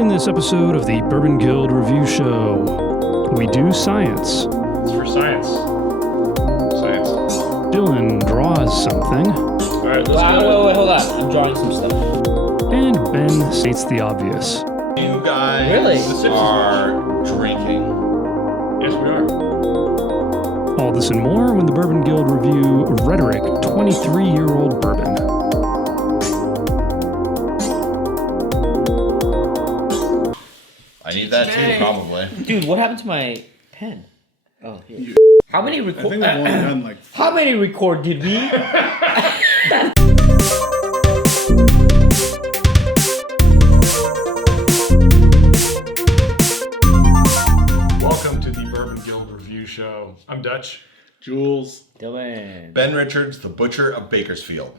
In this episode of the Bourbon Guild Review Show, we do science. It's for science. Science. Dylan draws something. All right, let's go. Wait, hold on. I'm drawing some stuff. And Ben states the obvious. You guys Really? are drinking. Yes, we are. All this and more when the Bourbon Guild review Rhetoric 23-year-old bourbon. I need that too, probably. Dude, what happened to my pen? Oh, here. How many I think record? we've only done like. How many record did we? Welcome to the Bourbon Guild Review Show. I'm Dutch. Jules. Dylan. Ben Richards, the butcher of Bakersfield.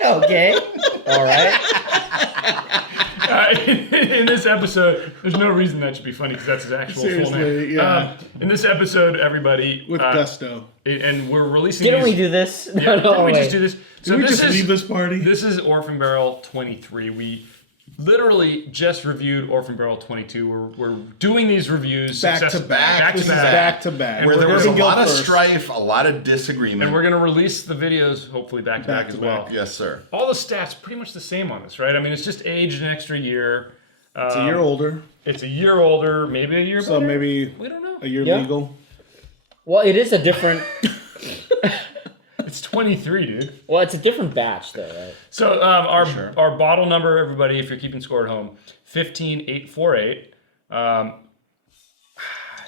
Okay. All right. In this episode, there's no reason that should be funny because that's his actual full name. Seriously, yeah. In this episode, everybody, With gusto. and we're releasing. Didn't we these- do this? Yeah, didn't we wait. just do this? So Did we this just leave this party? This is Orphan Barrel 23. We literally just reviewed Orphan Barrel 22. We're doing these reviews Back to back. This is back to back. And Where there we're was a gonna lot of first. strife, a lot of disagreement. And we're going to release the videos hopefully back to back as well. Back-to-back. Yes, sir. All the stats pretty much the same on this, right? I mean, it's just aged an extra year. It's a year older, It's a year older, maybe a year so better. maybe We don't know. a year Yeah. legal. Well, it is a different. It's 23, dude. Well, it's a different batch, though, right? So our bottle number, everybody, if you're keeping score at home, 15848.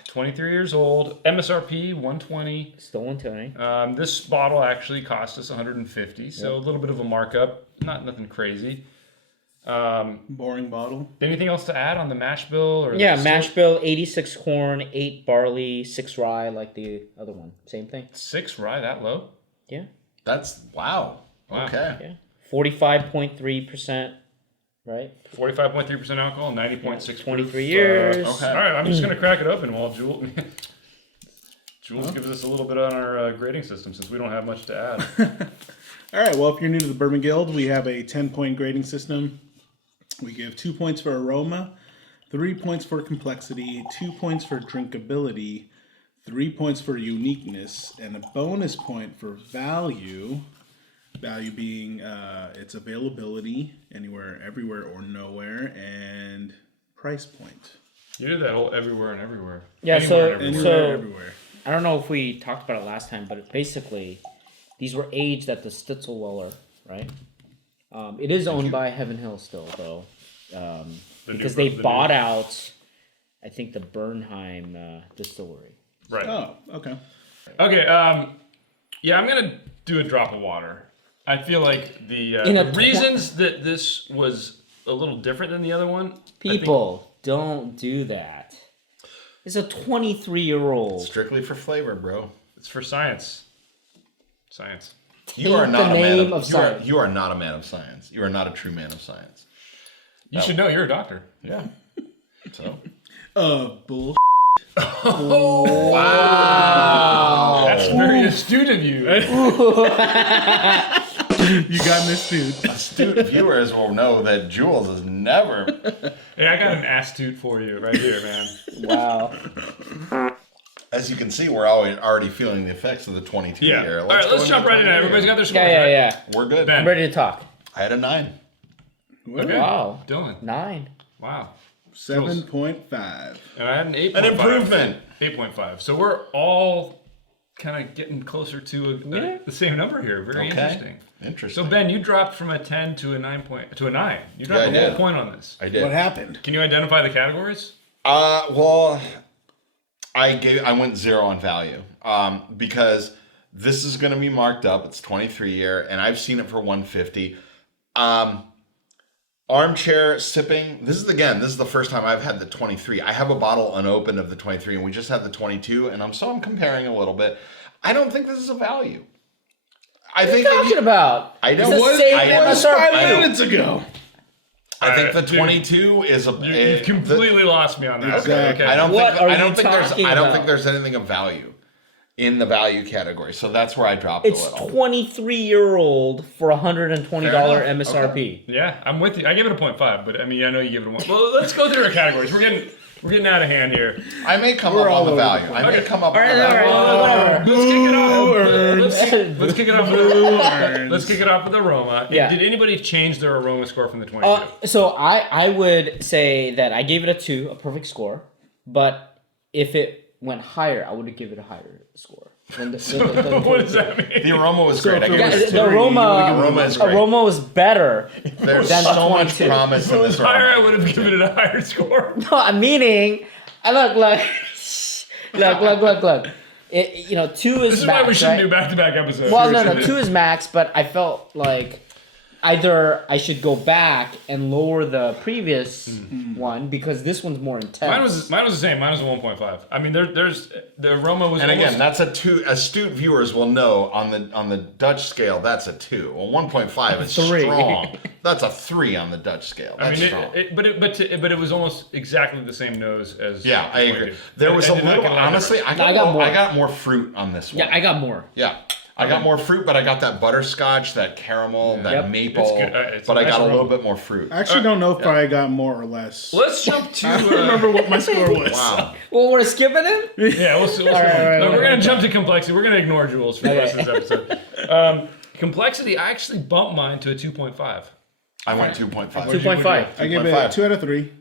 23 years old. MSRP 120. Still 120. This bottle actually cost us 150, so a little bit of a markup. Nothing crazy. Boring bottle. Anything else to add on the mash bill? Or Yeah, mash bill, 86 corn, 8 barley, 6 rye, like the other one. Same thing. 6 rye, that low? Yeah. That's wow. Wow. Okay. Yeah. 45.3%, right? 45.3% alcohol, 90.6 23 years. Okay. All right, I'm just going to crack it open while Jules gives us a little bit on our grading system since we don't have much to add. All right. Well, if you're new to the Bourbon Guild, we have a 10-point grading system. We give 2 points for aroma, 3 points for complexity, 2 points for drinkability, 3 points for uniqueness, and a bonus point for value. Value being its availability, anywhere, everywhere, or nowhere, and price point. You did that whole everywhere and everywhere. Yeah, Anywhere and so- everywhere. Anywhere, everywhere. I don't know if we talked about it last time, but basically, these were aged at the Stitzelweller, right? It is owned by Heaven Hill still, though, because they bought out, I think, the Bernheim distillery. Right. Oh, okay. Okay. Yeah, I'm gonna do a drop of water. I feel like the reasons that this was a little different than the other one. People, don't do that. It's a 23-year-old. Strictly for flavor, bro. It's for science. Science. You are Take not the a man name of of science. You are not a man of science. You are not a true man of science. You should know. You're a doctor. Yeah. So. Bull. Wow. That's very astute of you. You got this, dude. Astute viewers will know that Jules is never. Hey, I got an astute for you right here, man. Wow. As you can see, we're already feeling the effects of the 22 Yeah. year. All right, let's jump right in. Everybody's got their scores. Yeah, right? yeah. We're good. Ben. I'm ready to talk. I had a 9. Okay. Wow. Dylan. 9. Wow. 7.5. And I had an 8.5. An improvement. 8.5. So we're all kind of getting closer to the same number here. Very interesting. Interesting. So Ben, you dropped from a 10 to a 9 to a 9. You dropped Yeah, I a whole did. point on this. I did. What happened? Can you identify the categories? Well, I went 0 on value because this is going to be marked up. It's 23 year, and I've seen it for 150. Armchair sipping. This is the first time I've had the 23. I have a bottle unopened of the 23, and we just had the 22, and I'm comparing a little bit. I don't think this is a value. I think What are you talking about? I know It's the what same I know. MSRP. Five I know. minutes ago. I think the Dude, 22 is a. You completely lost me on that. Exactly. Okay. I don't What think. are I you don't think there's. talking I don't about? think there's anything of value in the value category. So that's where I dropped a It's little. 23-year-old for $120 Fair enough. MSRP. Yeah, I'm with you. I give it a 0.5, but I mean, I know you give it a 1. Well, let's go through our categories. We're getting out of hand here. I may come up on the value. I may come up on the value. Let's kick it off. Let's kick it off with Aroma. Yeah. Did anybody change their Aroma score from the 22? So I would say that I gave it a 2, a perfect score. But if it went higher, I would have given it a higher score. What does that mean? The aroma was great. I gave it a The Aroma is great. aroma was better. There's than so much 22. promise in this Higher, I aroma. would have given it a higher score. No, I'm meaning, look. It, 2 is This is max, why we shouldn't right? do back-to-back episodes. Well, no, 2 is max, but I felt like either I should go back and lower the previous one because this one's more intense. Mine was the same. Mine was a 1.5. I mean, there's the Aroma was. And again, almost, that's a 2. Astute viewers will know on the Dutch scale, that's a 2. Well, 1.5 is 3. strong. That's a 3 on the Dutch scale. I That's mean, strong. but it was almost exactly the same nose as. Yeah, the I agree. 22. There was I a did not little, get a lot of honestly, difference. I got more fruit on this one. Yeah, I got more. Yeah. I got more fruit, but I got that butterscotch, that caramel, that Yep. maple, It's good. It's but a I nice got a little aroma. bit more fruit. I actually don't know if I got more or less. Let's jump to. I don't remember what my score was. Wow. Well, we're skipping it? Yeah, we'll see. right, No, all we're right. gonna jump to complexity. We're gonna ignore Jules for the rest of this episode. Complexity, I actually bumped mine to a 2.5. I went 2.5. 2.5. I gave it 2.5. 2 out of 3.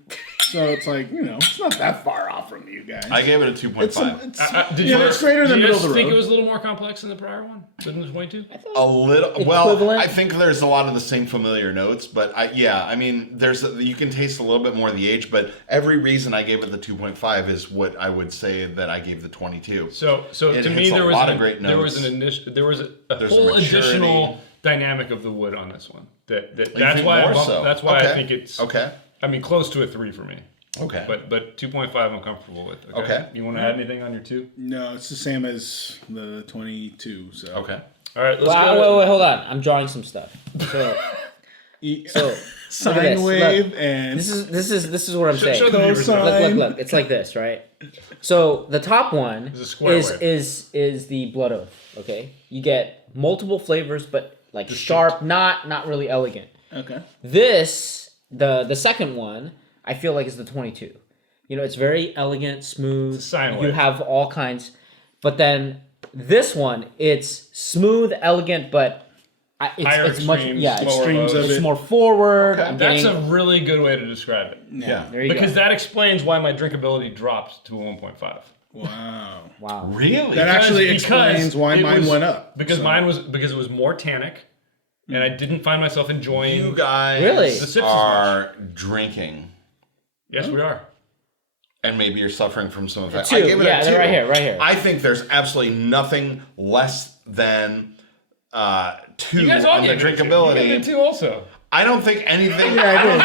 So it's like, it's not that far off from you guys. I gave it a 2.5. It's greater than middle of the think road. it was a little more complex than the prior one? Than the 22? A little. Well, Equivalent? I think there's a lot of the same familiar notes, but I mean, you can taste a little bit more of the age, but every reason I gave it the 2.5 is what I would say that I gave the 22. So It to me, hits a there was lot of great there was notes. an initial, there was a There's whole a maturity. additional dynamic of the wood on this one. That's think why more so? that's why Okay. I think it's Okay. I mean close to a 3 for me. Okay. But 2.5 I'm comfortable with. Okay. You want to add anything on your 2? No, it's the same as the 22. So Okay. All right, let's Well, go. wait, hold on. I'm drawing some stuff. So look at Sine this. wave Look. and This is what I'm saying. show the viewers Cosine. Look. It's like this, right? So the top one It's a square wave. is the blood oath. Okay, you get multiple flavors, but like sharp, not really elegant. okay. This the second one I feel like is the 22. It's very elegant, smooth. It's a sine You wave. have all kinds, but then this one it's smooth, elegant, but Higher it's much extremes, it's lower extremes lows. of it's it. more forward. Okay. I'm That's getting, a really good way to describe it. Yeah. there you Because go. that explains why my drinkability dropped to a 1.5. Wow. Wow. Really? That actually Because explains why it mine was- went up. Because So- mine was because it was more tannic, and I didn't find myself enjoying. You guys Really? The sips as are drinking, Yes, we are. and maybe you're suffering from some effect. 2. I gave it Yeah, a 2. they're right here. I think there's absolutely nothing less than 2 You guys all on the gave it a 2. You drinkability. gave it a 2 also. I don't think anything. Yeah, I did.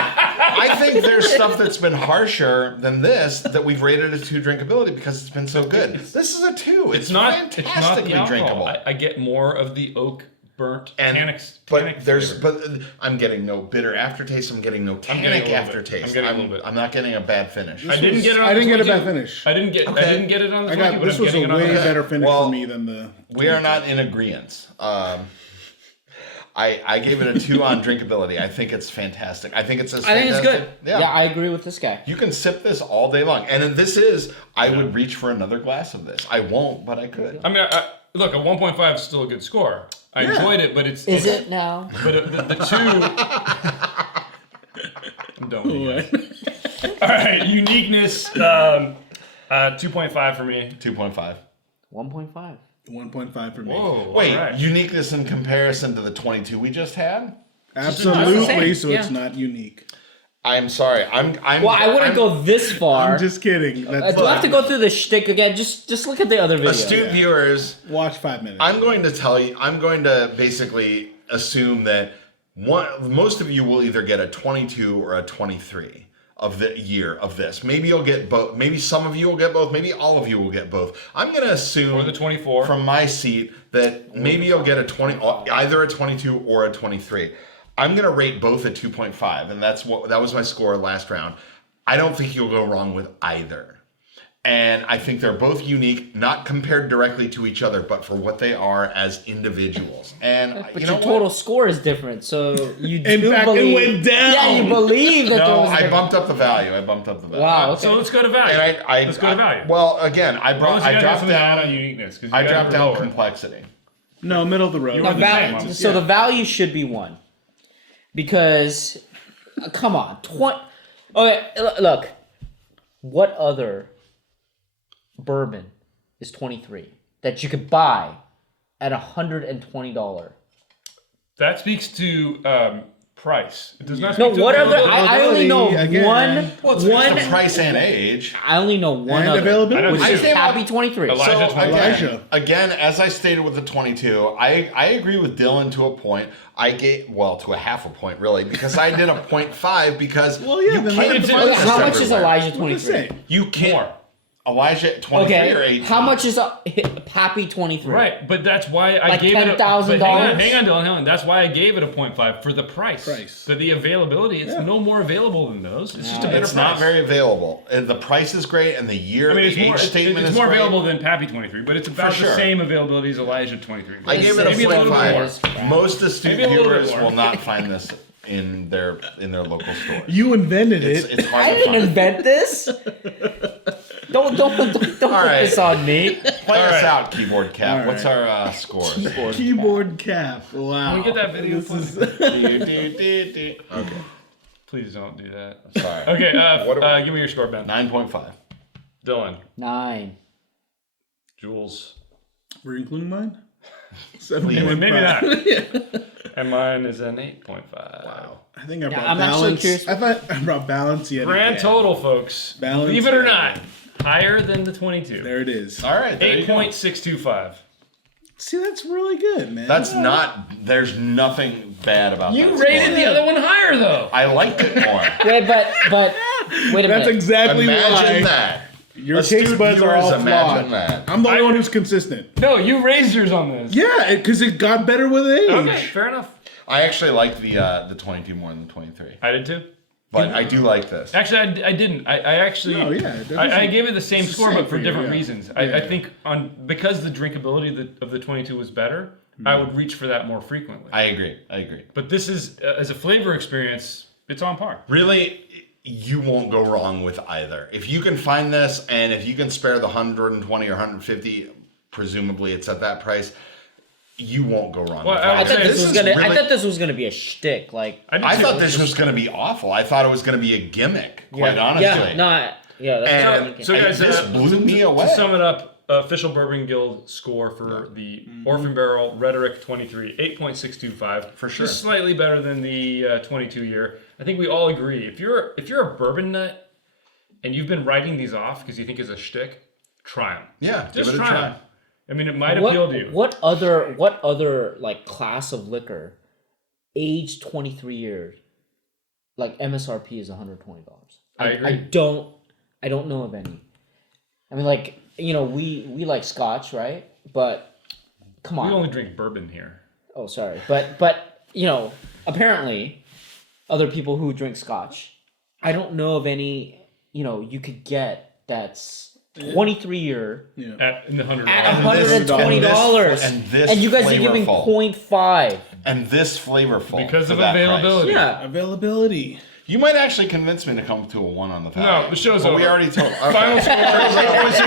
I think there's stuff that's been harsher than this that we've rated as 2 drinkability because it's been so good. This is a 2. It's It's fantastically not the alcohol. drinkable. I get more of the oak burnt And tannic. but there's flavor. but I'm getting no bitter aftertaste. I'm getting no getting a tannic little bit. aftertaste. I'm getting a little bit. I'm not getting a bad finish. I didn't get it on I the didn't get a 22. bad finish. I didn't get it on the 22, I got but this I'm was a getting it on way the better finish Well, for me than the. We are not in agreement. I gave it a 2 on drinkability. I think it's fantastic. I think it's as I think it's good. fantastic- Yeah, I agree with this guy. You can sip this all day long. And this is, I would reach for another glass of this. I won't, but I could. I mean, look, a 1.5 is still a good score. I enjoyed it, but it's Is it now? But the 2. I'm done with you guys. All right, uniqueness. 2.5 for me. 2.5. 1.5. 1.5 for me. Whoa. Wait, all right. uniqueness in comparison to the 22 we just had? Absolutely, so Yeah. it's not unique. I'm sorry. I'm Well, I wouldn't I'm- go this far. I'm just kidding. That's Do I have to go through the shtick again? Just look at the other video. Astute viewers, Watch 5 minutes. I'm going to basically assume that most of you will either get a 22 or a 23 of the year of this. Maybe you'll get both. Maybe some of you will get both. Maybe all of you will get both. I'm going to assume Or the 24. from my seat that maybe you'll get either a 22 or a 23. I'm going to rate both at 2.5, and that was my score last round. I don't think you'll go wrong with either. And I think they're both unique, not compared directly to each other, but for what they are as individuals. And But you know your total what? score is different, so you do In fact, it believe, went down. Yeah, you believe that there No, was. I different- bumped up the value. Wow. Okay. So let's go to value. And let's go to value. Well, again, I Unless you guys have dropped something to add down. on uniqueness. 'Cause you I guys dropped were down lower. complexity. No, middle of the road. You Now, were the same value, one. so the value should be 1, because come on, Okay, look, what other bourbon is 23 that you could buy at $120? That speaks to price. It does not No, speak to what other? availability. I only know Again. one. Well, it's one. the price and age. I only know one And other, availability. which I is came up- Happy 23. Elijah So 23. Elijah. again, as I stated with the 22, I agree with Dylan to a point. I gave to a half a point really, because I did a 0.5 because Well, yeah, you then can't let it find do- this How much is everywhere. Elijah What did it 23? say? You can't. More. Elijah at 23 or Okay, 18. how much is Happy 23? Right, but that's why I Like gave it a $10,000? but hang on, Dylan. That's why I gave it a 0.5 for the price. But the availability, it's no more available than those. It's just a better It's price. not very available. And the price is great, and the year, I mean, the age statement it's is more great. available than Pappy 23, but it's about For the sure. same availability as Elijah 23. I gave it a Maybe a little bit 0.5. more. Most astute Maybe a little bit viewers more. will not find this in their local store. You invented it. It's hard I to didn't find. invent this. Don't put right. this on me. Play us right. out, keyboard cap. All What's our scores? Keyboard cap. Wow. Can we get that video? This please? is Okay, Please don't do that. sorry. Okay, What are we- give me your score, Ben. 9.5. Dylan, 9. Jules, We're including mine? maybe 7.5. not. And mine is an 8.5. Wow. I think I brought I'm actually balance. curious. I thought I brought balance yet Grand again. total, folks. Balance Believe it or yet not, again. higher than the 22. There it is. All right, there you go. 8.625. See, that's really good, man. That's not. There's nothing bad about that. You rated score. the other one higher, though. I liked it more. Wait, but wait a That's minute. exactly Imagine why that. your Astute taste buds are viewers, all imagine flawed. that. I'm the only one who's consistent. No, you raised yours on this. Yeah, because it got better with age. Okay, fair enough. I actually liked the 22 more than the 23, I did too. but I do like this. Actually, I didn't. I actually. No, yeah, it I doesn't- gave it the same it's the score, same but for for you, different yeah. reasons. Yeah, I yeah. think because the drinkability of the 22 was better, I would reach for that more frequently. I agree. But this is as a flavor experience, it's on par. Really, you won't go wrong with either. If you can find this, and if you can spare the 120 or 150, presumably it's at that price, you won't go wrong. Well, with I I either. thought this This was is gonna. I really- thought this was gonna be a shtick. Like, I thought this was going to be awful. I thought it was going to be a gimmick. Quite honestly. yeah, no, yeah. That's what I'm And thinking. So guys, this blew me away. To sum it up, official Bourbon Guild score for the Orphan Barrel Rhetoric 23, 8.625. For sure. Just slightly better than the 22 year. I think we all agree. If you're a bourbon nut and you've been writing these off because you think it's a shtick, try them. Yeah, Just give it a try try. them. I mean, it might appeal to you. What other like class of liquor, aged 23 years, like MSRP is $120? I agree. I don't know of any. I mean, like, you know, we like Scotch, right? But come We on. only drink bourbon here. Oh, sorry. But you know, apparently, other people who drink Scotch, I don't know of any. You know, you could get that's 23 year In the $100. at this- $120, and you guys are giving flavorful. 0.5. And this flavorful. Because for of that price. availability. Yeah. Availability. You might actually convince me to come to a 1 on the value. No, the show's but over. we already told. Okay. Final score is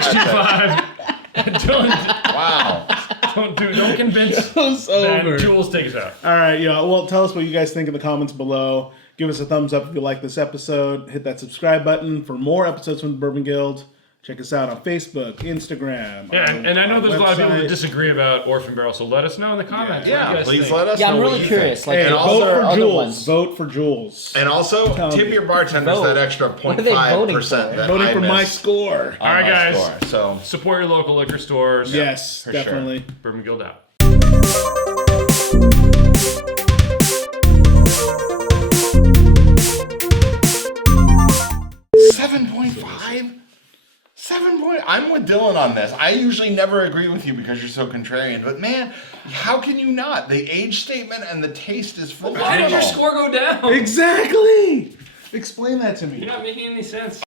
8.625. Wow. Don't convince It's Ben. over. Jules takes out. All right, yeah. Well, tell us what you guys think in the comments below. Give us a thumbs up if you like this episode. Hit that subscribe button for more episodes from the Bourbon Guild. Check us out on Facebook, Instagram. Yeah, and I know there's a lot of people that website. disagree about Orphan Barrel, so let us know in the comments. what Yeah, you guys please think. let us Yeah, know I'm what really you curious. think. Like, Hey, are vote there for other Jules. ones? Vote for Jules. And also, Tell tip me. your bartenders Vote. that extra What are they voting 0.5% for? that Voting I for my missed score. on All right, my guys. score. So, Support your local liquor stores. Yes, for sure. definitely. Bourbon Guild out. 7.5? 7 point. I'm with Dylan on this. I usually never agree with you because you're so contrarian. But man, how can you not? The age statement and the taste is phenomenal. Why did your score go down? Exactly. Explain that to me. You're not making any sense.